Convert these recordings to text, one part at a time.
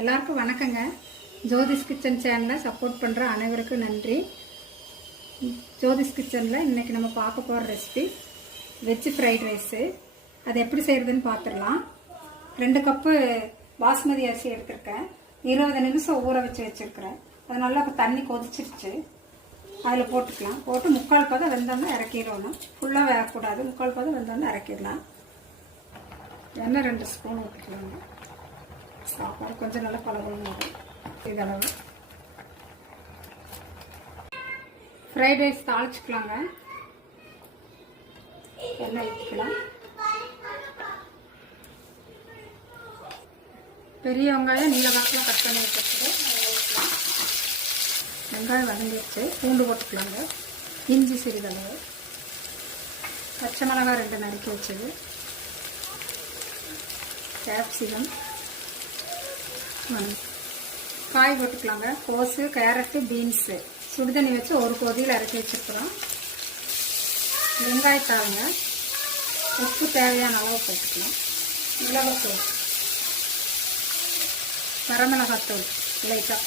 எல்லாருக்கும் வணக்கங்க. ஜோதிஸ் கிச்சன் சேனலை சப்போர்ட் பண்ணுற அனைவருக்கும் நன்றி. ஜோதிஸ் கிச்சனில் இன்றைக்கி நம்ம பார்க்க போகிற ரெசிபி வெஜ் ஃப்ரைட் ரைஸு. அது எப்படி செய்கிறதுன்னு பார்த்துடலாம். 2 கப்பு பாஸ்மதி அரிசி எடுத்துருக்கேன். 20 நிமிஷம் ஊற வச்சுருக்கிறேன். அது நல்லா இப்போ தண்ணி கொதிச்சிருச்சு. அதில் போட்டுக்கலாம். போட்டு 3/4 பதம் வெந்தோம்னா இறக்கிடணும். ஃபுல்லாக வேகக்கூடாது. 3/4 பதம் வெந்தோம்னா இறக்கிடலாம். எண்ணெய் 2 ஸ்பூன் ஊற்றிக்கலாங்க. சாப்பாடு கொஞ்சம் நல்லா பழகணும் வரும். இதளவு ஃப்ரைட் ரைஸ் தாளிச்சுக்கலாங்க. எண்ணெய் ஊற்றிக்கலாம். பெரிய வெங்காயம் நீல வாக்கில் கட் பண்ணி வச்சுட்டு வெங்காயம் வதங்கிடுச்சு. பூண்டு போட்டுக்கலாங்க. இஞ்சி சிறிதளவு, பச்சை மிளகாய் 2 நறுக்கி வச்சது, கேப்சிகம், காய் போட்டுக்கலாங்க. கோஸு, கேரட்டு, பீன்ஸு சுடுதண்ணி வச்சு ஒரு கொதியில் இறக்கி வச்சுருக்குறோம். வெங்காயத்தாளுங்க. உப்பு தேவையான அளவு போட்டுக்கலாம். மிளகாத்தூள், வரமிளகாத்தூள் லைட்டாக,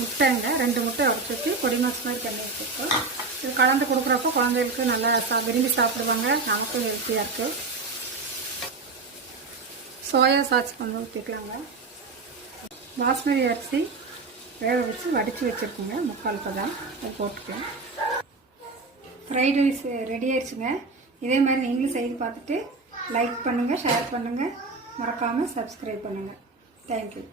முட்டைங்க 2 முட்டை உடச்சி பொடி மாசு மாதிரி பண்ணி வச்சுருக்கோம். இது கலந்து கொடுக்குறப்போ குழந்தைகளுக்கு நல்லா விரும்பி சாப்பிடுவாங்க. நமக்கும் ஹெல்த்தியாக இருக்குது. சோயா சாஸ் கொஞ்சம் ஊற்றிக்கலாங்க. பாஸ்மதி அரிசி வேக வச்சு வடித்து வச்சுருக்குங்க. 3/4 பதம் அது போட்டுக்கலாம். ஃப்ரைட் ரைஸ் ரெடி ஆயிடுச்சுங்க. இதே மாதிரி நீங்களும் செய்து பார்த்துட்டு லைக் பண்ணுங்கள், ஷேர் பண்ணுங்கள், மறக்காமல் சப்ஸ்கிரைப் பண்ணுங்கள். தேங்க்யூ.